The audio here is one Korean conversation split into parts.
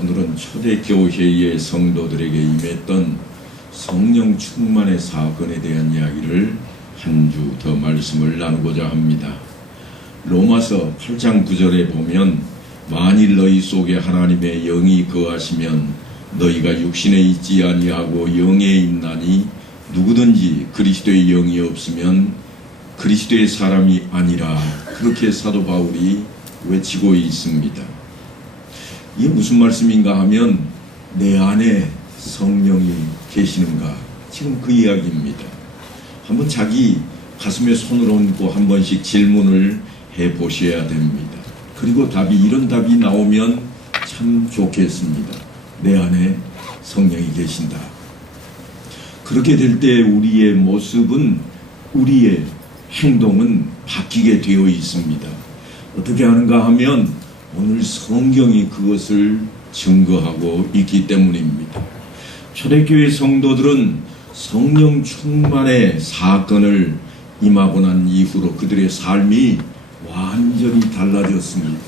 오늘은 초대교회의 성도들에게 임했던 성령 충만의 사건에 대한 이야기를 한 주 더 말씀을 나누고자 합니다. 로마서 8장 9절에 보면 만일 너희 속에 하나님의 영이 거하시면 너희가 육신에 있지 아니하고 영에 있나니 누구든지 그리스도의 영이 없으면 그리스도의 사람이 아니라, 그렇게 사도 바울이 외치고 있습니다. 이게 무슨 말씀인가 하면 내 안에 성령이 계시는가, 지금 그 이야기입니다. 한번 자기 가슴에 손을 얹고 한 번씩 질문을 해보셔야 됩니다. 그리고 이런 답이 나오면 참 좋겠습니다. 내 안에 성령이 계신다. 그렇게 될 때 우리의 모습은, 우리의 행동은 바뀌게 되어 있습니다. 어떻게 하는가 하면 오늘 성경이 그것을 증거하고 있기 때문입니다. 초대교회 성도들은 성령 충만의 사건을 임하고 난 이후로 그들의 삶이 완전히 달라졌습니다.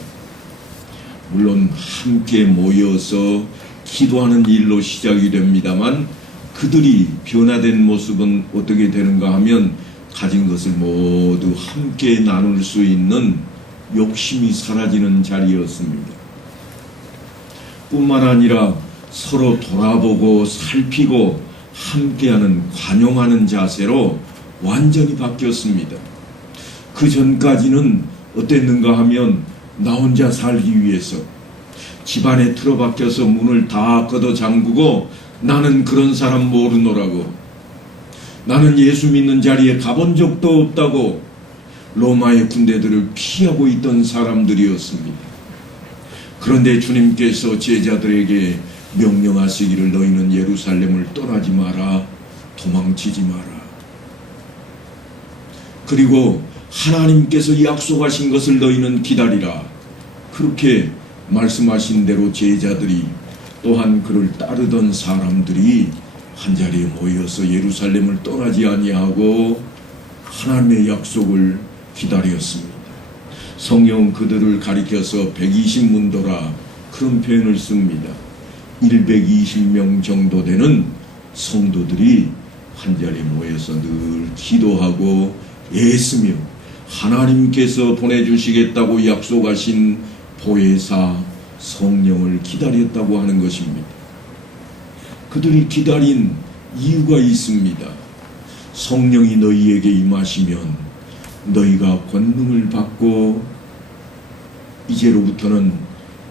물론 함께 모여서 기도하는 일로 시작이 됩니다만, 그들이 변화된 모습은 어떻게 되는가 하면 가진 것을 모두 함께 나눌 수 있는 욕심이 사라지는 자리였습니다. 뿐만 아니라 서로 돌아보고 살피고 함께하는, 관용하는 자세로 완전히 바뀌었습니다. 그 전까지는 어땠는가 하면 나 혼자 살기 위해서 집안에 틀어박혀서 문을 다 걷어 잠그고 나는 그런 사람 모르노라고, 나는 예수 믿는 자리에 가본 적도 없다고 로마의 군대들을 피하고 있던 사람들이었습니다. 그런데 주님께서 제자들에게 명령하시기를 너희는 예루살렘을 떠나지 마라, 도망치지 마라. 그리고 하나님께서 약속하신 것을 너희는 기다리라. 그렇게 말씀하신 대로 제자들이, 또한 그를 따르던 사람들이 한자리에 모여서 예루살렘을 떠나지 아니하고 하나님의 약속을 기다렸습니다. 성경은 그들을 가리켜서 120문도라 그런 표현을 씁니다. 120명 정도 되는 성도들이 한자리에 모여서 늘 기도하고 애쓰며 하나님께서 보내주시겠다고 약속하신 보혜사 성령을 기다렸다고 하는 것입니다. 그들이 기다린 이유가 있습니다. 성령이 너희에게 임하시면 너희가 권능을 받고 이제로부터는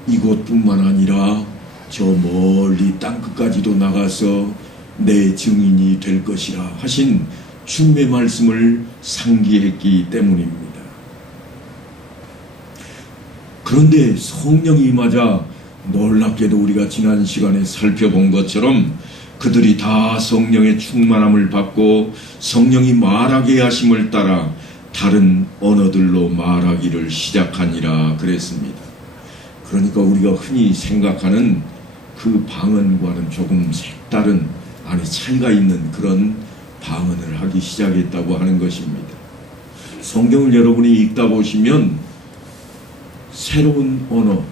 이곳뿐만 아니라 저 멀리 땅끝까지도 나가서 내 증인이 될 것이라 하신 주님의 말씀을 상기했기 때문입니다. 그런데 성령이 임하자 놀랍게도 우리가 지난 시간에 살펴본 것처럼 그들이 다 성령의 충만함을 받고 성령이 말하게 하심을 따라 다른 언어들로 말하기를 시작하니라 그랬습니다. 그러니까 우리가 흔히 생각하는 그 방언과는 조금 색다른, 차이가 있는 그런 방언을 하기 시작했다고 하는 것입니다. 성경을 여러분이 읽다 보시면 새로운 언어,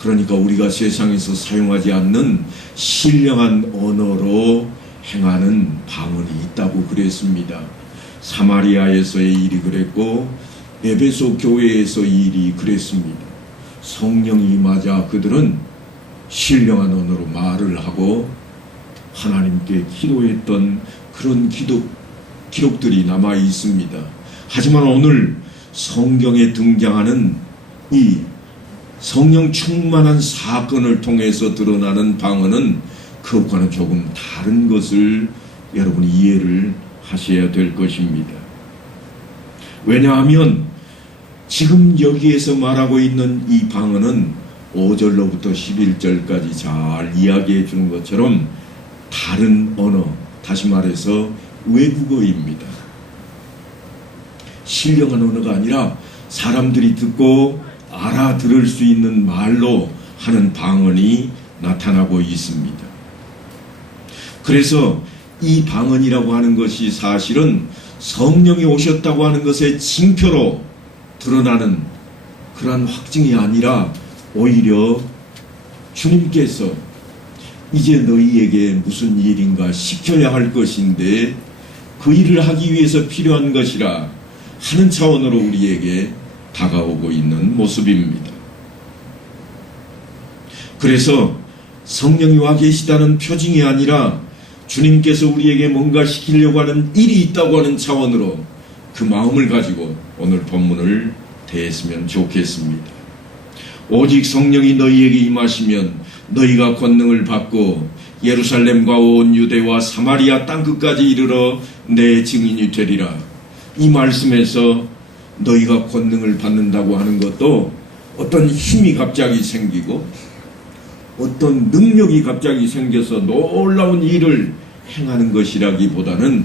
그러니까 우리가 세상에서 사용하지 않는 신령한 언어로 행하는 방언이 있다고 그랬습니다. 사마리아에서의 일이 그랬고 에베소 교회에서 일이 그랬습니다. 성령이 임하자 그들은 신령한 언어로 말을 하고 하나님께 기도했던 그런 기록들이 남아 있습니다. 하지만 오늘 성경에 등장하는 이 성령 충만한 사건을 통해서 드러나는 방언은 그것과는 조금 다른 것을 여러분이 이해를 하셔야 될 것입니다. 왜냐하면 지금 여기에서 말하고 있는 이 방언은 5절로부터 11절까지 잘 이야기해 주는 것처럼 다른 언어, 다시 말해서 외국어입니다. 신령한 언어가 아니라 사람들이 듣고 알아들을 수 있는 말로 하는 방언이 나타나고 있습니다. 그래서 이 방언이라고 하는 것이 사실은 성령이 오셨다고 하는 것의 징표로 드러나는 그러한 확증이 아니라 오히려 주님께서 이제 너희에게 무슨 일인가 시켜야 할 것인데 그 일을 하기 위해서 필요한 것이라 하는 차원으로 우리에게 다가오고 있는 모습입니다. 그래서 성령이 와 계시다는 표징이 아니라 주님께서 우리에게 뭔가 시키려고 하는 일이 있다고 하는 차원으로 그 마음을 가지고 오늘 본문을 대했으면 좋겠습니다. 오직 성령이 너희에게 임하시면 너희가 권능을 받고 예루살렘과 온 유대와 사마리아 땅끝까지 이르러 내 증인이 되리라. 이 말씀에서 너희가 권능을 받는다고 하는 것도 어떤 힘이 갑자기 생기고 어떤 능력이 갑자기 생겨서 놀라운 일을 행하는 것이라기보다는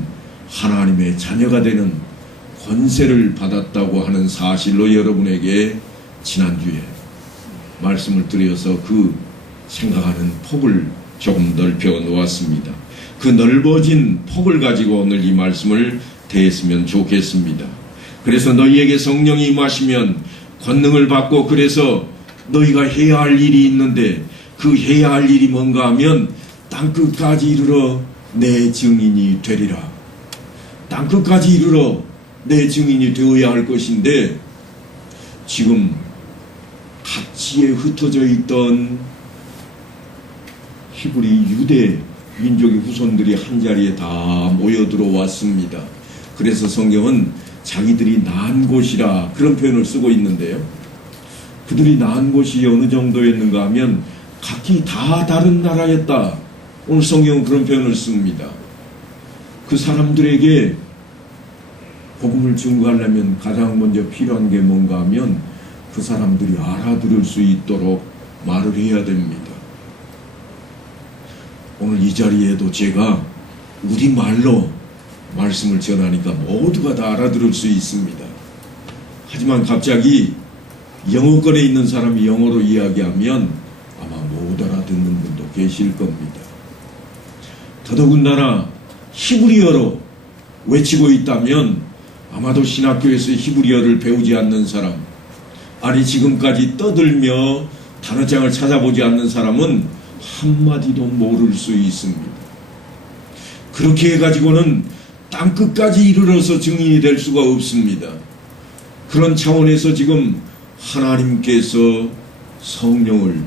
하나님의 자녀가 되는 권세를 받았다고 하는 사실로 여러분에게 지난주에 말씀을 드려서 그 생각하는 폭을 조금 넓혀 놓았습니다. 그 넓어진 폭을 가지고 오늘 이 말씀을 대했으면 좋겠습니다. 그래서 너희에게 성령이 임하시면 권능을 받고 그래서 너희가 해야 할 일이 있는데 그 해야 할 일이 뭔가 하면 땅끝까지 이르러 내 증인이 되리라. 땅끝까지 이르러 내 증인이 되어야 할 것인데 지금 각지에 흩어져 있던 히브리 유대 민족의 후손들이 한자리에 다 모여 들어왔습니다. 그래서 성경은 자기들이 난 곳이라 그런 표현을 쓰고 있는데요. 그들이 난 곳이 어느 정도였는가 하면 각기 다 다른 나라였다. 오늘 성경은 그런 표현을 씁니다. 그 사람들에게 복음을 증거하려면 가장 먼저 필요한 게 뭔가 하면 그 사람들이 알아들을 수 있도록 말을 해야 됩니다. 오늘 이 자리에도 제가 우리말로 말씀을 전하니까 모두가 다 알아들을 수 있습니다. 하지만 갑자기 영어권에 있는 사람이 영어로 이야기하면 아마 못 알아듣는 분도 계실 겁니다. 더더군다나 히브리어로 외치고 있다면 아마도 신학교에서 히브리어를 배우지 않는 사람, 아니 지금까지 떠들며 단어장을 찾아보지 않는 사람은 한마디도 모를 수 있습니다. 그렇게 해가지고는 땅끝까지 이르러서 증인이 될 수가 없습니다. 그런 차원에서 지금 하나님께서 성령을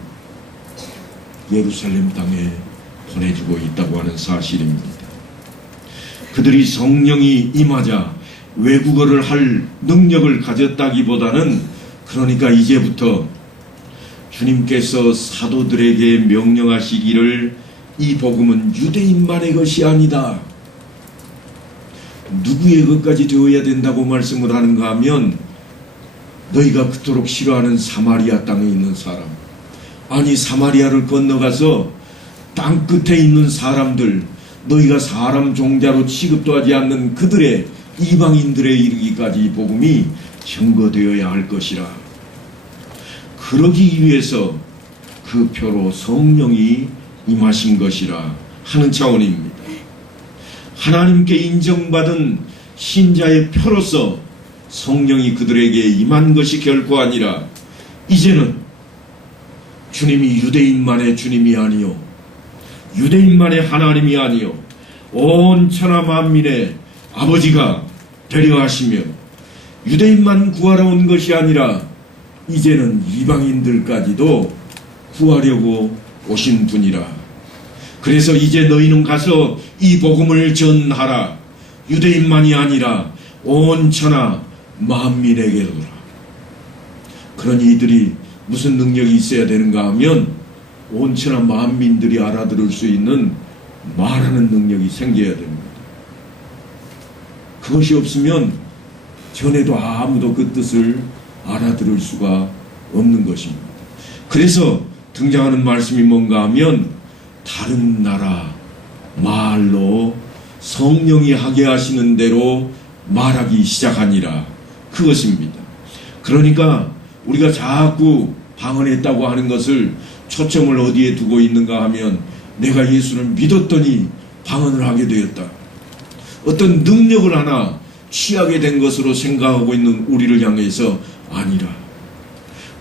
예루살렘 땅에 보내주고 있다고 하는 사실입니다. 그들이 성령이 임하자 외국어를 할 능력을 가졌다기보다는 그러니까 이제부터 주님께서 사도들에게 명령하시기를 이 복음은 유대인만의 것이 아니다. 누구의 것까지 되어야 된다고 말씀을 하는가 하면 너희가 그토록 싫어하는 사마리아 땅에 있는 사람, 아니 사마리아를 건너가서 땅끝에 있는 사람들, 너희가 사람 종자로 취급도 하지 않는 그들의 이방인들에 이르기까지 이 복음이 증거되어야 할 것이라. 그러기 위해서 그 표로 성령이 임하신 것이라 하는 차원입니다. 하나님께 인정받은 신자의 표로서 성령이 그들에게 임한 것이 결코 아니라 이제는 주님이 유대인만의 주님이 아니요 유대인만의 하나님이 아니요 온 천하 만민의 아버지가 되려 하시며 유대인만 구하러 온 것이 아니라 이제는 이방인들까지도 구하려고 오신 분이라. 그래서 이제 너희는 가서 이 복음을 전하라. 유대인만이 아니라 온 천하 만민에게로라. 그러니 이들이 무슨 능력이 있어야 되는가 하면 온 천하 만민들이 알아들을 수 있는 말하는 능력이 생겨야 됩니다. 그것이 없으면 전에도 아무도 그 뜻을 알아들을 수가 없는 것입니다. 그래서 등장하는 말씀이 뭔가 하면 다른 나라 말로 성령이 하게 하시는 대로 말하기 시작하니라, 그것입니다. 그러니까 우리가 자꾸 방언했다고 하는 것을 초점을 어디에 두고 있는가 하면 내가 예수를 믿었더니 방언을 하게 되었다, 어떤 능력을 하나 취하게 된 것으로 생각하고 있는 우리를 향해서 아니라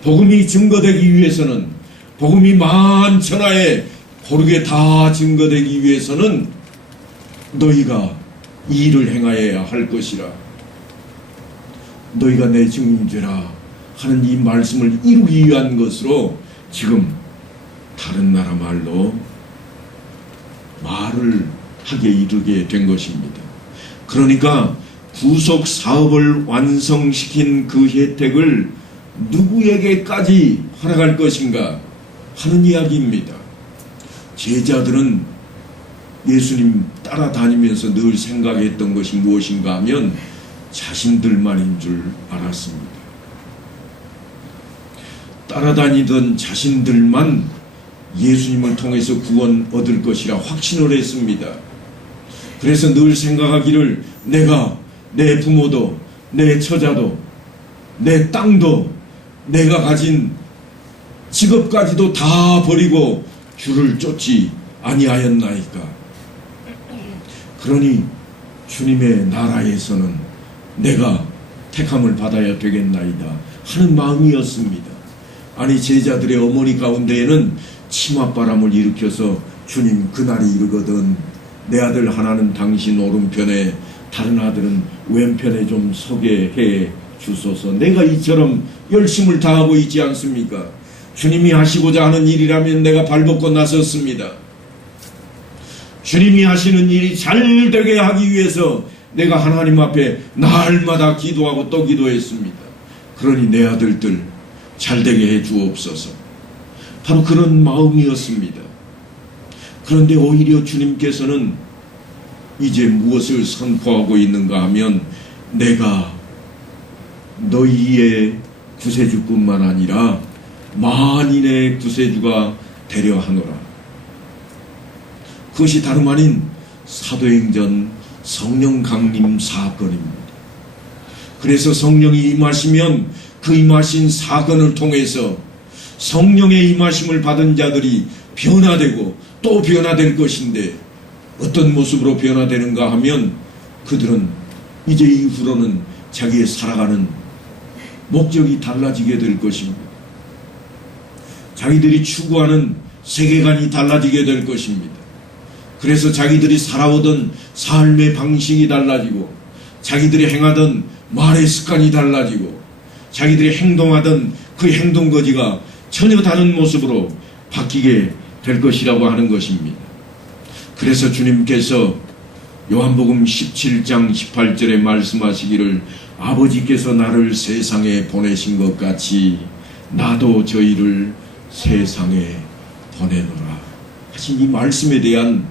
복음이 증거되기 위해서는 복음이 만천하에 고르게 다 증거되기 위해서는 너희가 이 일을 행하여야 할 것이라. 너희가 내 증인되라 하는 이 말씀을 이루기 위한 것으로 지금 다른 나라 말로 말을 하게 이르게 된 것입니다. 그러니까 구속 사업을 완성시킨 그 혜택을 누구에게까지 허락할 것인가 하는 이야기입니다. 제자들은 예수님 따라다니면서 늘 생각했던 것이 무엇인가 하면 자신들만인 줄 알았습니다. 따라다니던 자신들만 예수님을 통해서 구원 얻을 것이라 확신을 했습니다. 그래서 늘 생각하기를 내가 내 부모도 내 처자도 내 땅도 내가 가진 직업까지도 다 버리고 주를 쫓지 아니하였나이까. 그러니 주님의 나라에서는 내가 택함을 받아야 되겠나이다 하는 마음이었습니다. 아니 제자들의 어머니 가운데에는 치맛바람을 일으켜서 주님 그날이 이르거든 내 아들 하나는 당신 오른편에 다른 아들은 왼편에 좀 서게 해 주소서. 내가 이처럼 열심을 다하고 있지 않습니까? 주님이 하시고자 하는 일이라면 내가 발벗고 나섰습니다. 주님이 하시는 일이 잘 되게 하기 위해서 내가 하나님 앞에 날마다 기도하고 또 기도했습니다. 그러니 내 아들들 잘 되게 해 주옵소서. 바로 그런 마음이었습니다. 그런데 오히려 주님께서는 이제 무엇을 선포하고 있는가 하면 내가 너희의 구세주뿐만 아니라 만인의 구세주가 되려 하노라. 그것이 다름 아닌 사도행전 성령 강림 사건입니다. 그래서 성령이 임하시면 그 임하신 사건을 통해서 성령의 임하심을 받은 자들이 변화되고 또 변화될 것인데 어떤 모습으로 변화되는가 하면 그들은 이제 이후로는 자기의 살아가는 목적이 달라지게 될 것입니다. 자기들이 추구하는 세계관이 달라지게 될 것입니다. 그래서 자기들이 살아오던 삶의 방식이 달라지고 자기들이 행하던 말의 습관이 달라지고 자기들이 행동하던 그 행동거지가 전혀 다른 모습으로 바뀌게 될 것이라고 하는 것입니다. 그래서 주님께서 요한복음 17장 18절에 말씀하시기를 아버지께서 나를 세상에 보내신 것 같이 나도 저희를 세상에 보내노라 하신 이 말씀에 대한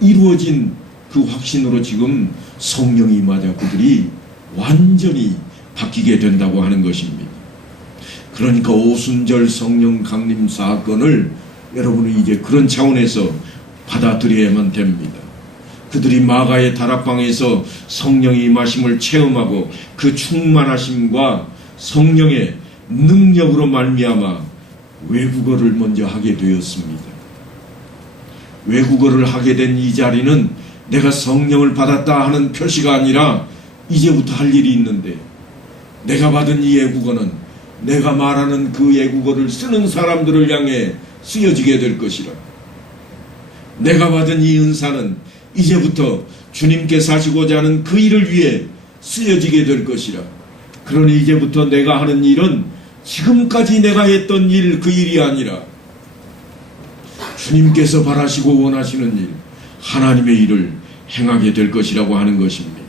이루어진 그 확신으로 지금 성령이 임하자 그들이 완전히 바뀌게 된다고 하는 것입니다. 그러니까 오순절 성령 강림 사건을 여러분은 이제 그런 차원에서 받아들여야만 됩니다. 그들이 마가의 다락방에서 성령의 임하심을 체험하고 그 충만하심과 성령의 능력으로 말미암아 외국어를 먼저 하게 되었습니다. 외국어를 하게 된 이 자리는 내가 성령을 받았다 하는 표시가 아니라 이제부터 할 일이 있는데 내가 받은 이 외국어는 내가 말하는 그 외국어를 쓰는 사람들을 향해 쓰여지게 될 것이라. 내가 받은 이 은사는 이제부터 주님께서 하시고자 하는 그 일을 위해 쓰여지게 될 것이라. 그러니 이제부터 내가 하는 일은 지금까지 내가 했던 일, 그 일이 아니라 주님께서 바라시고 원하시는 일, 하나님의 일을 행하게 될 것이라고 하는 것입니다.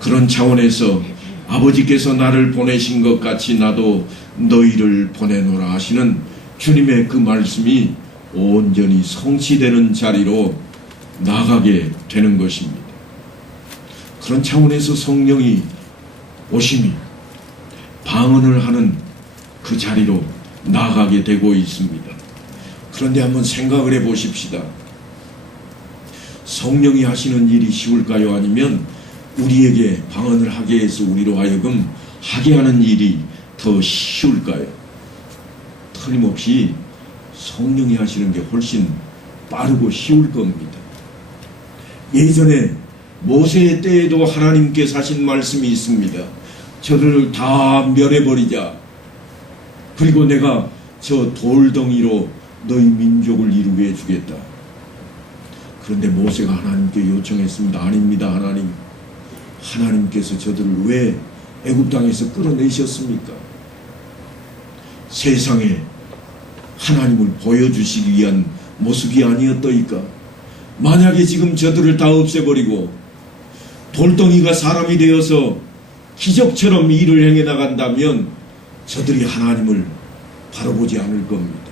그런 차원에서 아버지께서 나를 보내신 것 같이 나도 너희를 보내노라 하시는 주님의 그 말씀이 온전히 성취되는 자리로 나가게 되는 것입니다. 그런 차원에서 성령이 오심이 방언을 하는 그 자리로 나가게 되고 있습니다. 그런데 한번 생각을 해 보십시다. 성령이 하시는 일이 쉬울까요? 아니면 우리에게 방언을 하게 해서 우리로 하여금 하게 하는 일이 더 쉬울까요? 틀림없이 성령이 하시는 게 훨씬 빠르고 쉬울 겁니다. 예전에 모세의 때에도 하나님께서 하신 말씀이 있습니다. 저들을 다 멸해버리자. 그리고 내가 저 돌덩이로 너희 민족을 이루게 해주겠다. 그런데 모세가 하나님께 요청했습니다. 아닙니다, 하나님. 하나님께서 저들을 왜 애굽 땅에서 끌어내셨습니까? 세상에 하나님을 보여주시기 위한 모습이 아니었더이까? 만약에 지금 저들을 다 없애버리고 돌덩이가 사람이 되어서 기적처럼 일을 행해 나간다면 저들이 하나님을 바라보지 않을 겁니다.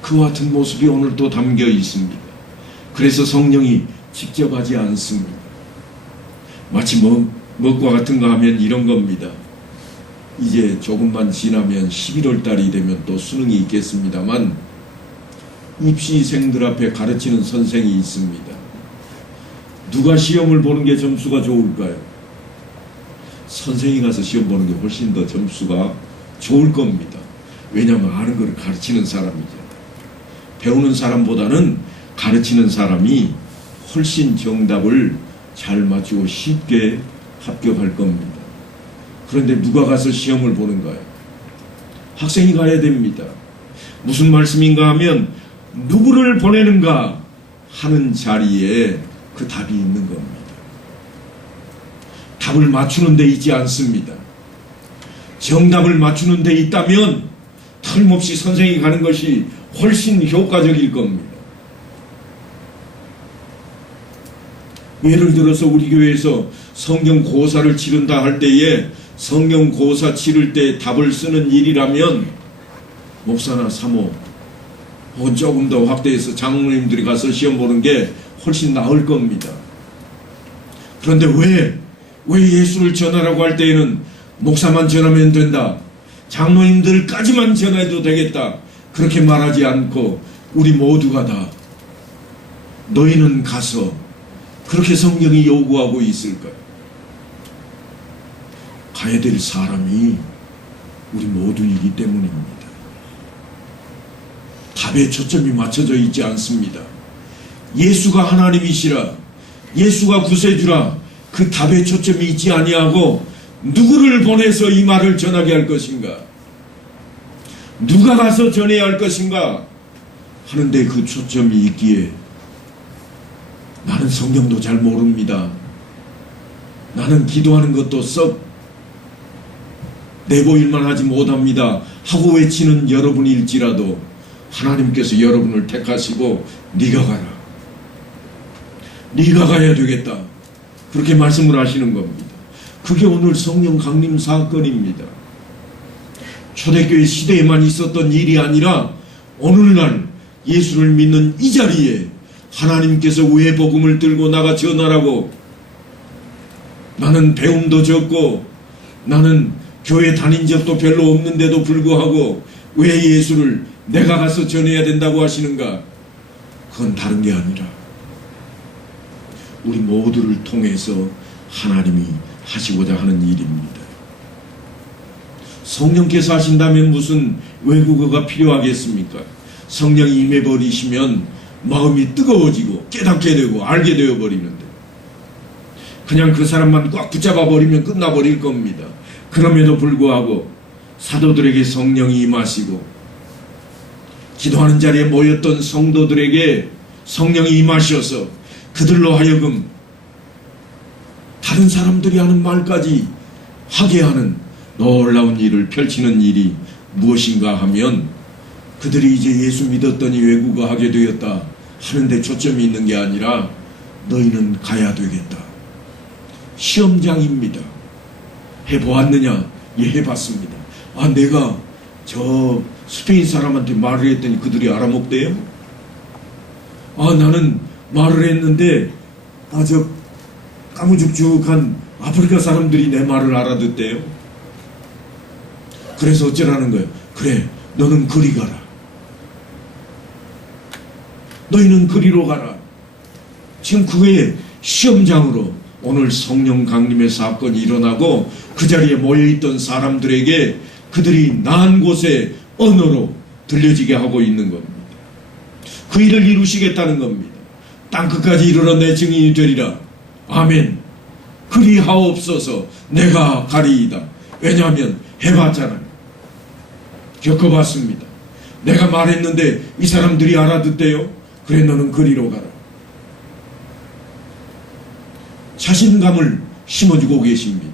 그와 같은 모습이 오늘 또 담겨 있습니다. 그래서 성령이 직접 하지 않습니다. 마치 먹과 같은 거 하면 이런 겁니다. 이제 조금만 지나면 11월 달이 되면 또 수능이 있겠습니다만 입시생들 앞에 가르치는 선생이 있습니다. 누가 시험을 보는 게 점수가 좋을까요? 선생이 가서 시험 보는 게 훨씬 더 점수가 좋을 겁니다. 왜냐하면 아는 것을 가르치는 사람이죠. 배우는 사람보다는 가르치는 사람이 훨씬 정답을 잘 맞추고 쉽게 합격할 겁니다. 그런데 누가 가서 시험을 보는가요? 학생이 가야 됩니다. 무슨 말씀인가 하면 누구를 보내는가 하는 자리에 그 답이 있는 겁니다. 답을 맞추는 데 있지 않습니다. 정답을 맞추는 데 있다면 틀림없이 선생이 가는 것이 훨씬 효과적일 겁니다. 예를 들어서 우리 교회에서 성경 고사를 치른다 할 때에 성경 고사 치를 때 답을 쓰는 일이라면 목사나 사모 혹은 조금 더 확대해서 장로님들이 가서 시험 보는 게 훨씬 나을 겁니다. 그런데 왜 예수를 전하라고 할 때에는 목사만 전하면 된다, 장로님들까지만 전해도 되겠다, 그렇게 말하지 않고 우리 모두가 다 너희는 가서 그렇게 성경이 요구하고 있을까요? 가야 될 사람이 우리 모두이기 때문입니다. 답에 초점이 맞춰져 있지 않습니다. 예수가 하나님이시라, 예수가 구세주라, 그 답에 초점이 있지 아니하고 누구를 보내서 이 말을 전하게 할 것인가, 누가 가서 전해야 할 것인가 하는데 그 초점이 있기에 나는 성경도 잘 모릅니다. 나는 기도하는 것도 썩 내보일만 하지 못합니다 하고 외치는 여러분일지라도 하나님께서 여러분을 택하시고 네가 가라, 네가 가야 되겠다, 그렇게 말씀을 하시는 겁니다. 그게 오늘 성령 강림 사건입니다. 초대교회 시대에만 있었던 일이 아니라 오늘날 예수를 믿는 이 자리에 하나님께서 왜 복음을 들고 나가 전하라고, 나는 배움도 적고 나는 교회 다닌 적도 별로 없는데도 불구하고 왜 예수를 내가 가서 전해야 된다고 하시는가? 그건 다른 게 아니라 우리 모두를 통해서 하나님이 하시고자 하는 일입니다. 성령께서 하신다면 무슨 외국어가 필요하겠습니까? 성령이 임해버리시면 마음이 뜨거워지고 깨닫게 되고 알게 되어버리는데 그냥 그 사람만 꽉 붙잡아버리면 끝나버릴 겁니다. 그럼에도 불구하고 사도들에게 성령이 임하시고 기도하는 자리에 모였던 성도들에게 성령이 임하셔서 그들로 하여금 다른 사람들이 하는 말까지 하게 하는 놀라운 일을 펼치는 일이 무엇인가 하면 그들이 이제 예수 믿었더니 외국어 하게 되었다 하는데 초점이 있는 게 아니라 너희는 가야 되겠다. 시험장입니다. 해보았느냐? 예, 해봤습니다. 아, 내가 저 스페인 사람한테 말을 했더니 그들이 알아먹대요? 아, 나는 말을 했는데 저 까무죽죽한 아프리카 사람들이 내 말을 알아듣대요. 그래서 어쩌라는 거예요? 그래, 너는 그리 가라. 너희는 그리로 가라. 지금 그게 시험장으로 오늘 성령 강림의 사건이 일어나고 그 자리에 모여있던 사람들에게 그들이 나은 곳의 언어로 들려지게 하고 있는 겁니다. 그 일을 이루시겠다는 겁니다. 땅끝까지 이르러 내 증인이 되리라. 아멘. 그리하옵소서. 내가 가리이다. 왜냐하면 해봤잖아요. 겪어봤습니다. 내가 말했는데 이 사람들이 알아듣대요. 그래, 너는 그리로 가라. 자신감을 심어주고 계십니다.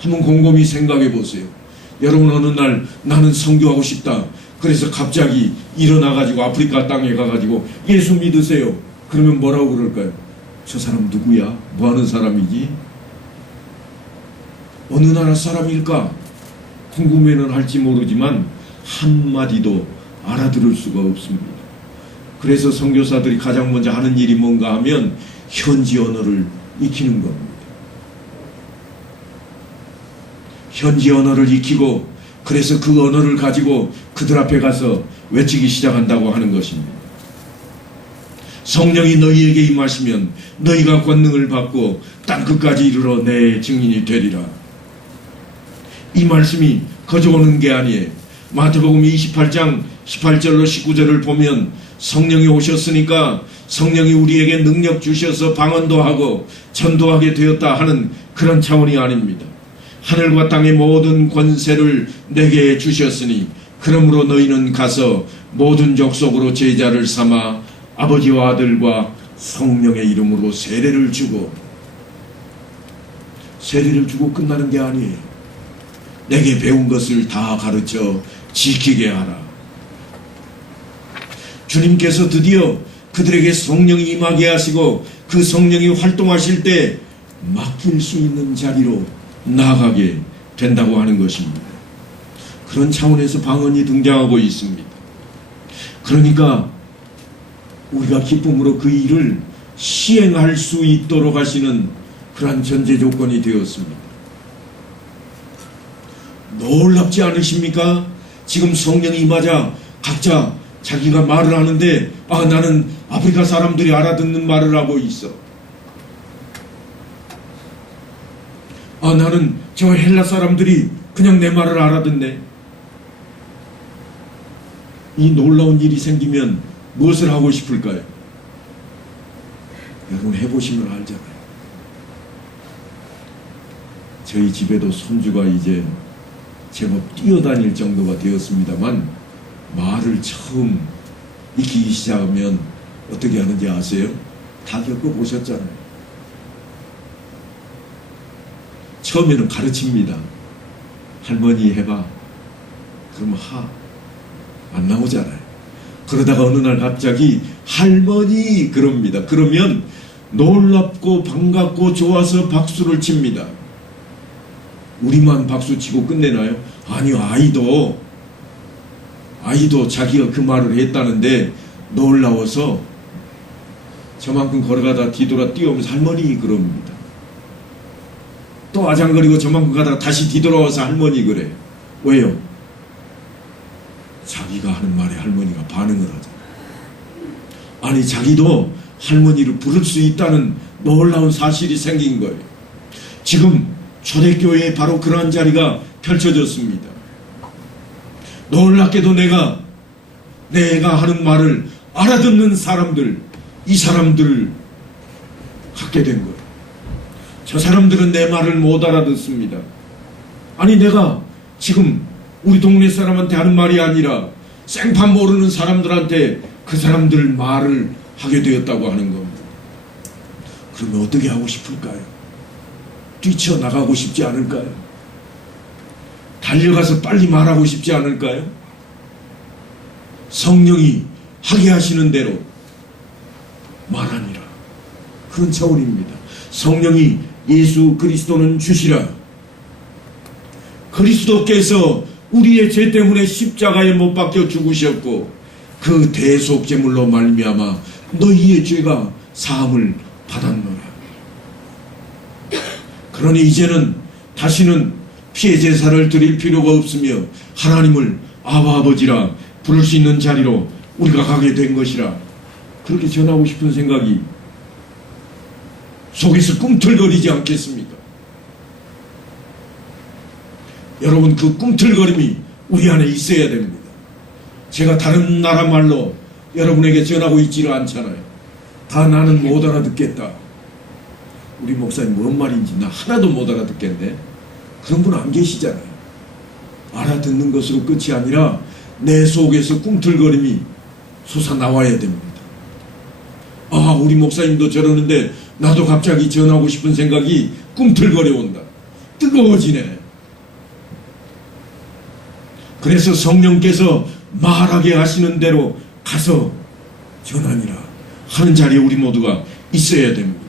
한번 곰곰이 생각해 보세요. 여러분, 어느 날 나는 선교하고 싶다. 그래서 갑자기 일어나가지고 아프리카 땅에 가가지고 예수 믿으세요. 그러면 뭐라고 그럴까요? 저 사람 누구야? 뭐하는 사람이지? 어느 나라 사람일까? 궁금해는 할지 모르지만 한마디도 알아들을 수가 없습니다. 그래서 선교사들이 가장 먼저 하는 일이 뭔가 하면 현지 언어를 익히는 겁니다. 현지 언어를 익히고, 그래서 그 언어를 가지고 그들 앞에 가서 외치기 시작한다고 하는 것입니다. 성령이 너희에게 임하시면 너희가 권능을 받고 땅끝까지 이르러 내 증인이 되리라. 이 말씀이 거저 오는 게 아니에요. 마태복음 28장 18절로 19절을 보면 성령이 오셨으니까 성령이 우리에게 능력 주셔서 방언도 하고 전도하게 되었다 하는 그런 차원이 아닙니다. 하늘과 땅의 모든 권세를 내게 주셨으니 그러므로 너희는 가서 모든 족속으로 제자를 삼아 아버지와 아들과 성령의 이름으로 세례를 주고 끝나는 게 아니에요. 내게 배운 것을 다 가르쳐 지키게 하라. 주님께서 드디어 그들에게 성령이 임하게 하시고 그 성령이 활동하실 때 맡길 수 있는 자리로 나아가게 된다고 하는 것입니다. 그런 차원에서 방언이 등장하고 있습니다. 그러니까 우리가 기쁨으로 그 일을 시행할 수 있도록 하시는 그러한 전제 조건이 되었습니다. 놀랍지 않으십니까? 지금 성령이 임하자 각자 자기가 말을 하는데, 나는 아프리카 사람들이 알아듣는 말을 하고 있어. 나는 저 헬라 사람들이 그냥 내 말을 알아듣네. 이 놀라운 일이 생기면 무엇을 하고 싶을까요? 여러분, 해보시면 알잖아요. 저희 집에도 손주가 이제 제법 뛰어다닐 정도가 되었습니다만 말을 처음 익히기 시작하면 어떻게 하는지 아세요? 다 겪어보셨잖아요. 처음에는 가르칩니다. 할머니 해봐. 그러면 안 나오잖아요. 그러다가 어느 날 갑자기 할머니 그럽니다. 그러면 놀랍고 반갑고 좋아서 박수를 칩니다. 우리만 박수치고 끝내나요? 아니요. 아이도 자기가 그 말을 했다는데 놀라워서 저만큼 걸어가다 뒤돌아 뛰어오면서 할머니 그럽니다. 또 아장거리고 저만큼 가다가 다시 뒤돌아와서 할머니 그래. 왜요? 자기가 하는 말에 할머니가 반응을 하잖아요. 아니, 자기도 할머니를 부를 수 있다는 놀라운 사실이 생긴 거예요. 지금 초대교회에 바로 그러한 자리가 펼쳐졌습니다. 놀랍게도 내가 하는 말을 알아듣는 사람들, 이 사람들을 갖게 된 거예요. 저 사람들은 내 말을 못 알아듣습니다. 아니, 내가 지금 우리 동네 사람한테 하는 말이 아니라 생판 모르는 사람들한테 그 사람들 말을 하게 되었다고 하는 겁니다. 그러면 어떻게 하고 싶을까요? 뛰쳐나가고 싶지 않을까요? 달려가서 빨리 말하고 싶지 않을까요? 성령이 하게 하시는 대로 말하니라. 그런 차원입니다. 성령이 예수 그리스도는 주시라. 그리스도께서 우리의 죄 때문에 십자가에 못 박혀 죽으셨고 그 대속제물로 말미암아 너희의 죄가 사함을 받았노라. 그러니 이제는 다시는 피해 제사를 드릴 필요가 없으며 하나님을 아바 아버지라 부를 수 있는 자리로 우리가 가게 된 것이라. 그렇게 전하고 싶은 생각이 속에서 꿈틀거리지 않겠습니까? 여러분, 그 꿈틀거림이 우리 안에 있어야 됩니다. 제가 다른 나라 말로 여러분에게 전하고 있지를 않잖아요. 다 나는 못 알아듣겠다. 우리 목사님 뭔 말인지 나 하나도 못 알아듣겠네. 그런 분 안 계시잖아요. 알아듣는 것으로 끝이 아니라 내 속에서 꿈틀거림이 솟아나와야 됩니다. 아, 우리 목사님도 저러는데 나도 갑자기 전하고 싶은 생각이 꿈틀거려 온다. 뜨거워지네. 그래서 성령께서 말하게 하시는 대로 가서 전하니라 하는 자리에 우리 모두가 있어야 됩니다.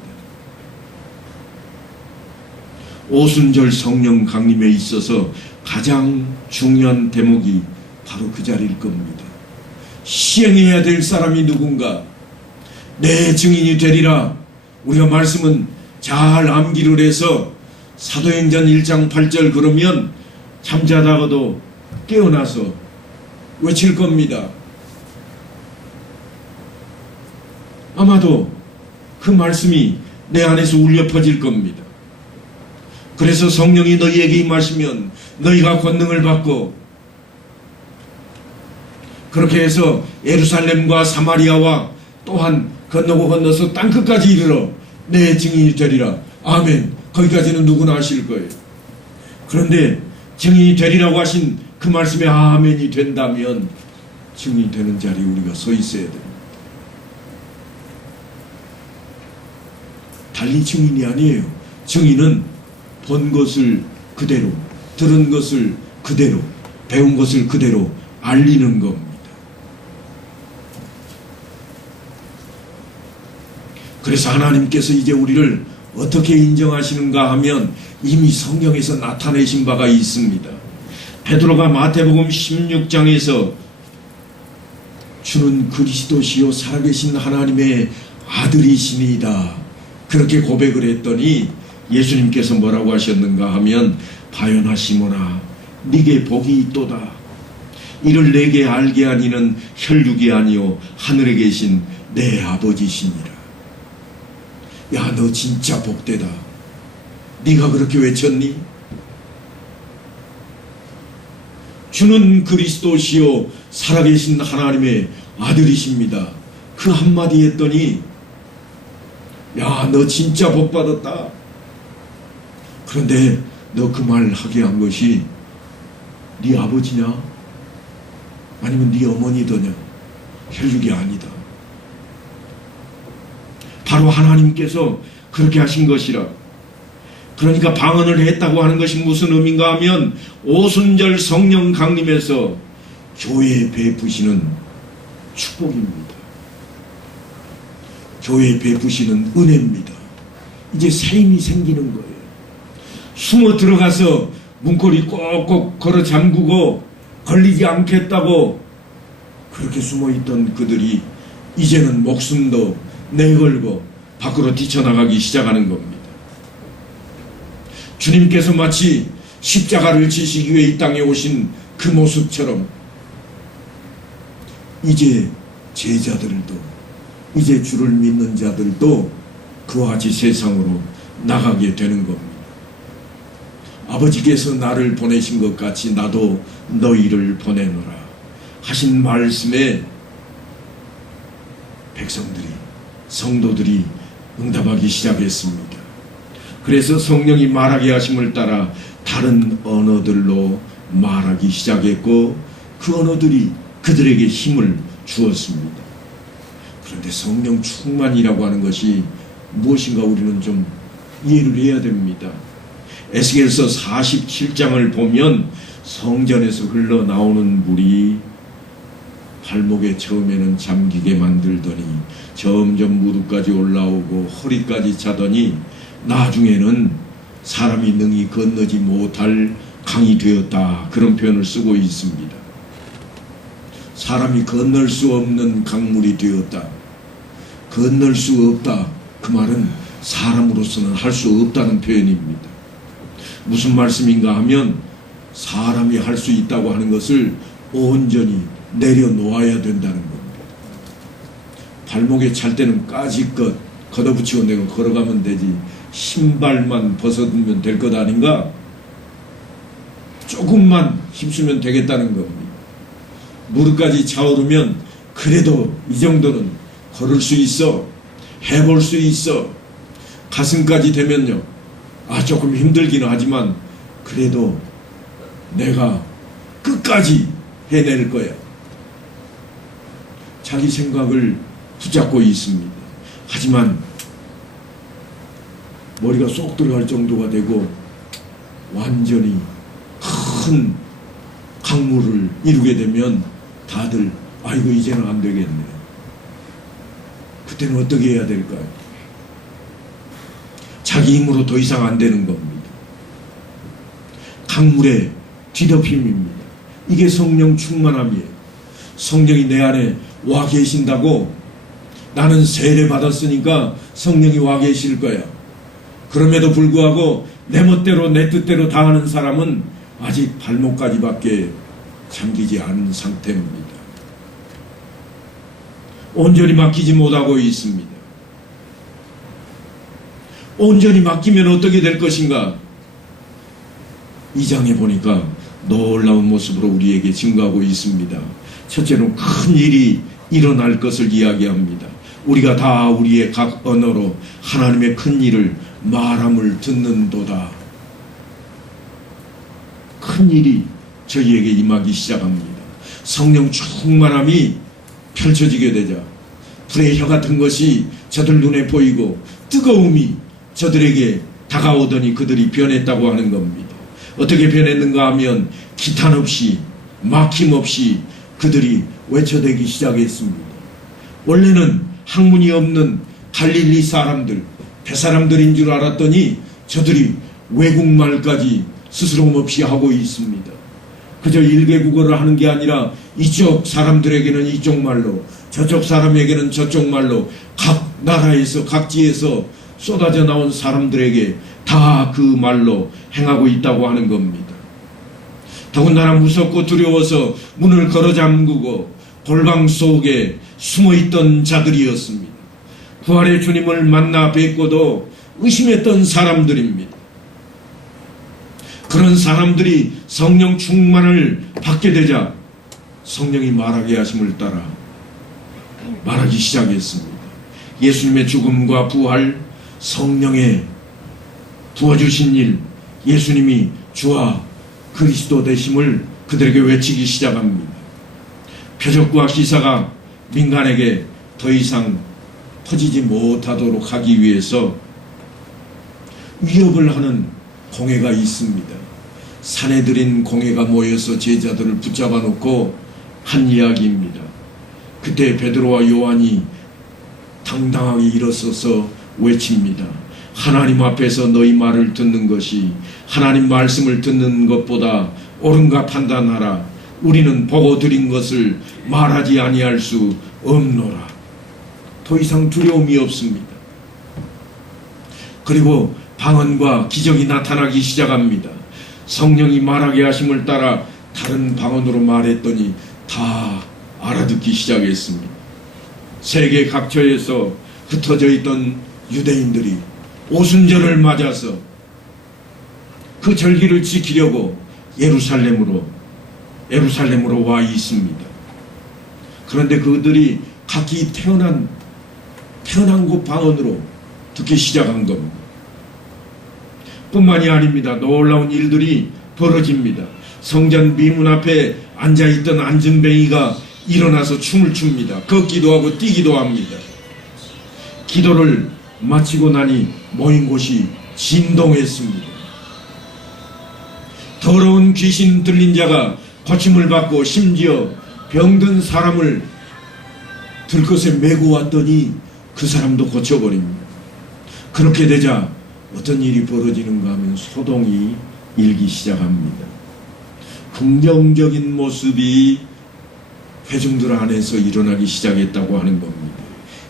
오순절 성령 강림에 있어서 가장 중요한 대목이 바로 그 자리일 겁니다. 시행해야 될 사람이 누군가, 내 증인이 되리라. 우리가 말씀은 잘 암기를 해서 사도행전 1장 8절 그러면 잠자다가도 깨어나서 외칠 겁니다. 아마도 그 말씀이 내 안에서 울려 퍼질 겁니다. 그래서 성령이 너희에게 임하시면 너희가 권능을 받고, 그렇게 해서 예루살렘과 사마리아와 또한 건너고 건너서 땅끝까지 이르러 내 증인이 되리라. 아멘. 거기까지는 누구나 하실 거예요. 그런데 증인이 되리라고 하신 그 말씀에 아멘이 된다면 증인이 되는 자리에 우리가 서 있어야 됩니다. 달리 증인이 아니에요. 증인은 본 것을 그대로, 들은 것을 그대로, 배운 것을 그대로 알리는 겁니다. 그래서 하나님께서 이제 우리를 어떻게 인정하시는가 하면 이미 성경에서 나타내신 바가 있습니다. 베드로가 마태복음 16장에서 주는 그리스도시요 살아계신 하나님의 아들이시니이다, 그렇게 고백을 했더니 예수님께서 뭐라고 하셨는가 하면, 바요나 시몬아 네게 복이 있도다. 이를 내게 알게 하니는 혈육이 아니요 하늘에 계신 내 아버지시니라. 야, 너 진짜 복되다. 네가 그렇게 외쳤니? 주는 그리스도시요 살아계신 하나님의 아들이십니다. 그 한마디 했더니 야, 너 진짜 복받았다. 그런데 너 그 말 하게 한 것이 네 아버지냐? 아니면 네 어머니더냐? 혈육이 아니다. 바로 하나님께서 그렇게 하신 것이라. 그러니까 방언을 했다고 하는 것이 무슨 의미인가 하면 오순절 성령 강림에서 교회에 베푸시는 축복입니다. 교회에 베푸시는 은혜입니다. 이제 새 힘이 생기는 거예요. 숨어 들어가서 문고리 꼭꼭 걸어 잠그고 걸리지 않겠다고 그렇게 숨어있던 그들이 이제는 목숨도 내걸고 밖으로 뛰쳐나가기 시작하는 겁니다. 주님께서 마치 십자가를 지시기 위해 이 땅에 오신 그 모습처럼 이제 제자들도, 이제 주를 믿는 자들도 그와 같이 세상으로 나가게 되는 겁니다. 아버지께서 나를 보내신 것 같이 나도 너희를 보내노라 하신 말씀에 백성들이, 성도들이 응답하기 시작했습니다. 그래서 성령이 말하게 하심을 따라 다른 언어들로 말하기 시작했고 그 언어들이 그들에게 힘을 주었습니다. 그런데 성령 충만이라고 하는 것이 무엇인가 우리는 좀 이해를 해야 됩니다. 에스겔서 47장을 보면 성전에서 흘러나오는 물이 발목에 처음에는 잠기게 만들더니 점점 무릎까지 올라오고 허리까지 차더니 나중에는 사람이 능히 건너지 못할 강이 되었다, 그런 표현을 쓰고 있습니다. 사람이 건널 수 없는 강물이 되었다. 건널 수 없다, 그 말은 사람으로서는 할 수 없다는 표현입니다. 무슨 말씀인가 하면 사람이 할 수 있다고 하는 것을 온전히 내려놓아야 된다는 겁니다. 발목에 찰 때는 까짓것 걷어붙이고 내가 걸어가면 되지 신발만 벗어두면 될 것 아닌가? 조금만 힘쓰면 되겠다는 겁니다. 무릎까지 차오르면 그래도 이 정도는 걸을 수 있어, 해볼 수 있어. 가슴까지 되면요, 조금 힘들기는 하지만 그래도 내가 끝까지 해낼 거야. 자기 생각을 붙잡고 있습니다. 하지만 머리가 쏙 들어갈 정도가 되고 완전히 큰 강물을 이루게 되면 다들 아이고 이제는 안 되겠네. 그때는 어떻게 해야 될까요? 자기 힘으로 더 이상 안 되는 겁니다. 강물의 뒤덮임입니다. 이게 성령 충만함이에요. 성령이 내 안에 와 계신다고 나는 세례 받았으니까 성령이 와 계실 거야. 그럼에도 불구하고 내 멋대로 내 뜻대로 다 하는 사람은 아직 발목까지밖에 잠기지 않은 상태입니다. 온전히 맡기지 못하고 있습니다. 온전히 맡기면 어떻게 될 것인가? 2장에 보니까 놀라운 모습으로 우리에게 증거하고 있습니다. 첫째로 큰 일이 일어날 것을 이야기합니다. 우리가 다 우리의 각 언어로 하나님의 큰 일을 말함을 듣는도다. 큰 일이 저희에게 임하기 시작합니다. 성령 충만함이 펼쳐지게 되자 불의 혀 같은 것이 저들 눈에 보이고 뜨거움이 저들에게 다가오더니 그들이 변했다고 하는 겁니다. 어떻게 변했는가 하면 기탄 없이 막힘없이 그들이 외쳐대기 시작했습니다. 원래는 학문이 없는 갈릴리 사람들, 배사람들인 줄 알았더니 저들이 외국말까지 스스럼 없이 하고 있습니다. 그저 일개국어를 하는 게 아니라 이쪽 사람들에게는 이쪽 말로, 저쪽 사람에게는 저쪽 말로 각 나라에서 각지에서 쏟아져 나온 사람들에게 다 그 말로 행하고 있다고 하는 겁니다. 더군다나 무섭고 두려워서 문을 걸어 잠그고 골방 속에 숨어있던 자들이었습니다. 부활의 주님을 만나 뵙고도 의심했던 사람들입니다. 그런 사람들이 성령 충만을 받게 되자 성령이 말하게 하심을 따라 말하기 시작했습니다. 예수님의 죽음과 부활, 성령의 부어주신 일, 예수님이 주와 그리스도 되심을 그들에게 외치기 시작합니다. 표적과 기사가 민간에게 더 이상 퍼지지 못하도록 하기 위해서 위협을 하는 공회가 있습니다. 사내들인 공회가 모여서 제자들을 붙잡아 놓고 한 이야기입니다. 그때 베드로와 요한이 당당하게 일어서서 외칩니다. 하나님 앞에서 너희 말을 듣는 것이 하나님 말씀을 듣는 것보다 옳은가 판단하라. 우리는 보고 들은 것을 말하지 아니할 수 없노라. 더 이상 두려움이 없습니다. 그리고 방언과 기적이 나타나기 시작합니다. 성령이 말하게 하심을 따라 다른 방언으로 말했더니 다 알아듣기 시작했습니다. 세계 각처에서 흩어져 있던 유대인들이 오순절을 맞아서 그 절기를 지키려고 예루살렘으로 와 있습니다. 그런데 그들이 각기 태어난 곳 방언으로 듣기 시작한 겁니다. 뿐만이 아닙니다. 놀라운 일들이 벌어집니다. 성전 미문 앞에 앉아있던 안전뱅이가 일어나서 춤을 춥니다. 걷기도 하고 뛰기도 합니다. 기도를 마치고 나니 모인 곳이 진동했습니다. 더러운 귀신 들린 자가 고침을 받고 심지어 병든 사람을 들것에 메고 왔더니 그 사람도 고쳐버립니다. 그렇게 되자 어떤 일이 벌어지는가 하면 소동이 일기 시작합니다. 긍정적인 모습이 회중들 안에서 일어나기 시작했다고 하는 겁니다.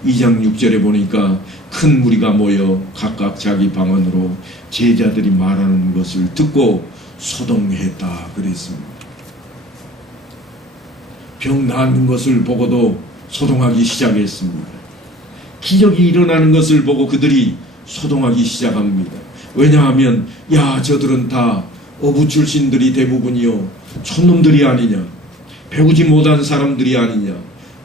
2장 6절에 보니까 큰 무리가 모여 각각 자기 방언으로 제자들이 말하는 것을 듣고 소동했다 그랬습니다. 병 나은 것을 보고도 소동하기 시작했습니다. 기적이 일어나는 것을 보고 그들이 소동하기 시작합니다. 왜냐하면 저들은 다 어부 출신들이 대부분이요 촌놈들이 아니냐, 배우지 못한 사람들이 아니냐.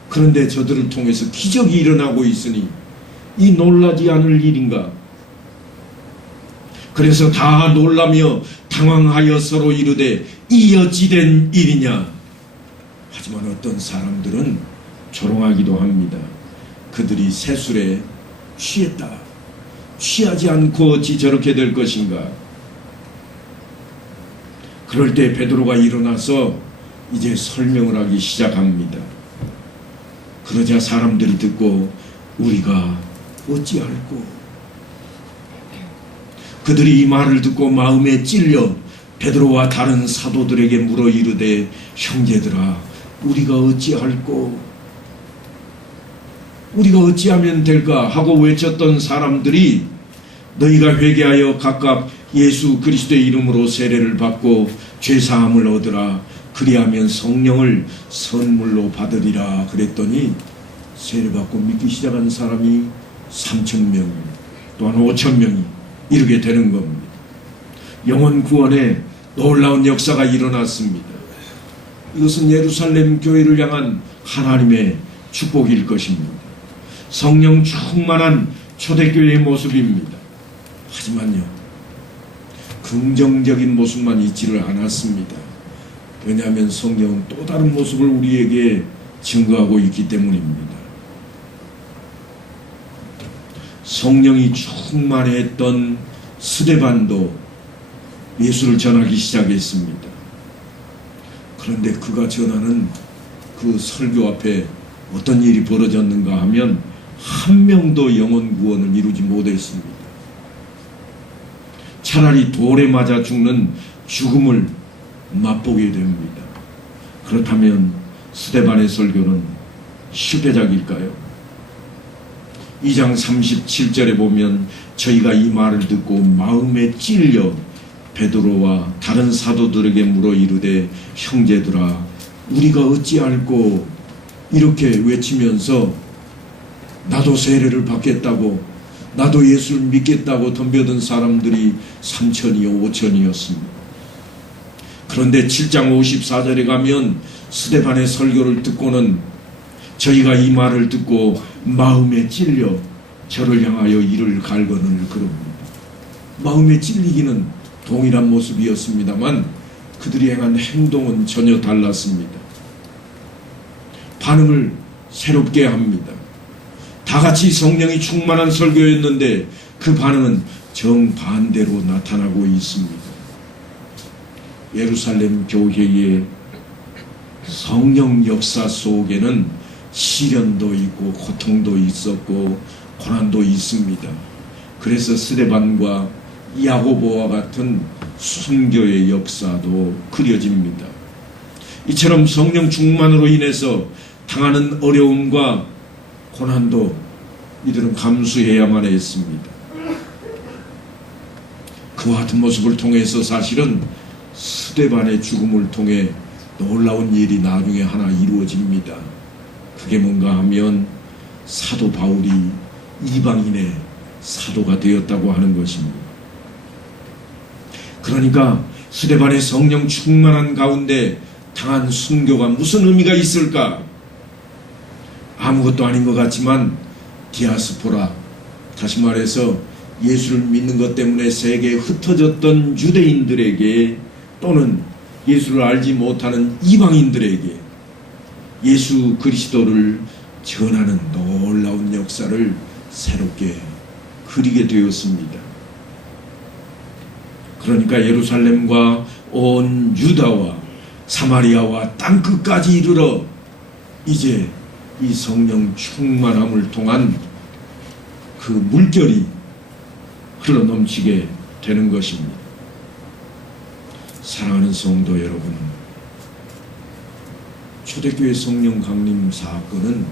그런데 저들을 통해서 기적이 일어나고 있으니 이 놀라지 않을 일인가. 그래서 다 놀라며 당황하여 서로 이르되 이 어찌 된 일이냐. 하지만 어떤 사람들은 조롱하기도 합니다. 그들이 세술에 취했다. 취하지 않고 어찌 저렇게 될 것인가. 그럴 때 베드로가 일어나서 이제 설명을 하기 시작합니다. 그러자 사람들이 듣고 우리가 어찌할꼬. 그들이 이 말을 듣고 마음에 찔려 베드로와 다른 사도들에게 물어 이르되 형제들아 우리가 어찌할꼬. 우리가 어찌하면 될까 하고 외쳤던 사람들이 너희가 회개하여 각각 예수 그리스도의 이름으로 세례를 받고 죄사함을 얻으라. 그리하면 성령을 선물로 받으리라 그랬더니 세례받고 믿기 시작한 사람이 3,000명 또한 5,000명이 이르게 되는 겁니다. 영혼 구원에 놀라운 역사가 일어났습니다. 이것은 예루살렘 교회를 향한 하나님의 축복일 것입니다. 성령 충만한 초대교회의 모습입니다. 하지만요, 긍정적인 모습만 있지를 않았습니다. 왜냐하면 성령은 또 다른 모습을 우리에게 증거하고 있기 때문입니다. 성령이 충만했던 스데반도 예수를 전하기 시작했습니다. 그런데 그가 전하는 그 설교 앞에 어떤 일이 벌어졌는가 하면 한 명도 영혼 구원을 이루지 못했습니다. 차라리 돌에 맞아 죽는 죽음을 맛보게 됩니다. 그렇다면 스데반의 설교는 실패작일까요? 2장 37절에 보면 저희가 이 말을 듣고 마음에 찔려 베드로와 다른 사도들에게 물어 이르되 형제들아 우리가 어찌할꼬. 이렇게 외치면서 나도 세례를 받겠다고 나도 예수를 믿겠다고 덤벼든 사람들이 3,000이요 5,000이었습니다. 그런데 7장 54절에 가면 스데반의 설교를 듣고는 저희가 이 말을 듣고 마음에 찔려 저를 향하여 이를 갈거늘 그럽니다. 마음에 찔리기는 동일한 모습이었습니다만 그들이 행한 행동은 전혀 달랐습니다. 반응을 새롭게 합니다. 다 같이 성령이 충만한 설교였는데 그 반응은 정반대로 나타나고 있습니다. 예루살렘 교회의 성령 역사 속에는 시련도 있고 고통도 있었고 고난도 있습니다. 그래서 스데반과 야고보와 같은 순교의 역사도 그려집니다. 이처럼 성령 충만으로 인해서 당하는 어려움과 고난도 이들은 감수해야만 했습니다. 그와 같은 모습을 통해서 사실은 스데반의 죽음을 통해 놀라운 일이 나중에 하나 이루어집니다. 그게 뭔가 하면 사도 바울이 이방인의 사도가 되었다고 하는 것입니다. 그러니까 스데반의 성령 충만한 가운데 당한 순교가 무슨 의미가 있을까? 아무것도 아닌 것 같지만 디아스포라, 다시 말해서 예수를 믿는 것 때문에 세계에 흩어졌던 유대인들에게 또는 예수를 알지 못하는 이방인들에게 예수 그리스도를 전하는 놀라운 역사를 새롭게 그리게 되었습니다. 그러니까 예루살렘과 온 유다와 사마리아와 땅끝까지 이르러 이제 이 성령 충만함을 통한 그 물결이 흘러넘치게 되는 것입니다. 사랑하는 성도 여러분, 초대교회 성령 강림 사건은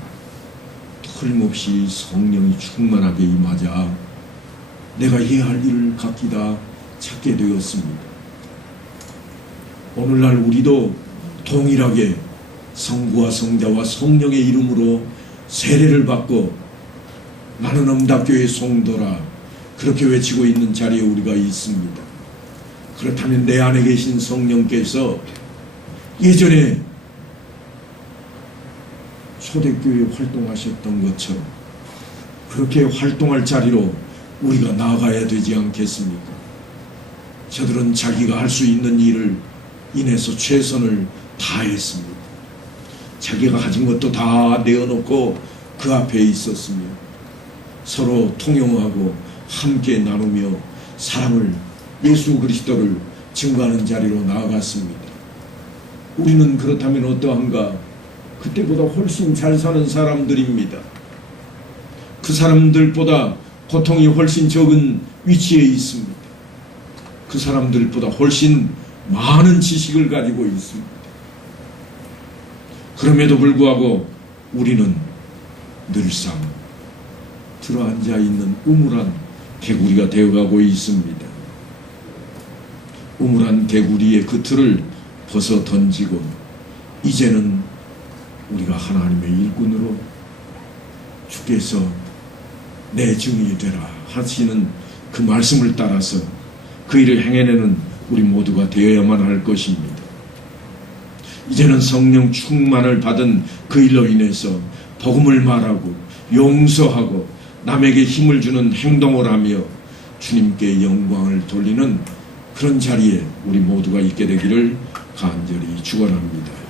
틀림없이 성령이 충만하게 임하자 내가 해야 할 일을 각기다 찾게 되었습니다. 오늘날 우리도 동일하게 성부와 성자와 성령의 이름으로 세례를 받고 나는 응답교회 성도라 그렇게 외치고 있는 자리에 우리가 있습니다. 그렇다면 내 안에 계신 성령께서 예전에 초대교회 활동하셨던 것처럼 그렇게 활동할 자리로 우리가 나아가야 되지 않겠습니까? 저들은 자기가 할 수 있는 일을 인해서 최선을 다했습니다. 자기가 가진 것도 다 내어놓고 그 앞에 있었으며 서로 통용하고 함께 나누며 사랑을, 예수 그리스도를 증거하는 자리로 나아갔습니다. 우리는 그렇다면 어떠한가? 그때보다 훨씬 잘 사는 사람들입니다. 그 사람들보다 고통이 훨씬 적은 위치에 있습니다. 그 사람들보다 훨씬 많은 지식을 가지고 있습니다. 그럼에도 불구하고 우리는 늘상 들어앉아 있는 우물한 개구리가 되어가고 있습니다. 우물한 개구리의 그 틀을 벗어 던지고 이제는 우리가 하나님의 일꾼으로 주께서 내 증인이 되라 하시는 그 말씀을 따라서 그 일을 행해내는 우리 모두가 되어야만 할 것입니다. 이제는 성령 충만을 받은 그 일로 인해서 복음을 말하고 용서하고 남에게 힘을 주는 행동을 하며 주님께 영광을 돌리는 그런 자리에 우리 모두가 있게 되기를 간절히 축원합니다.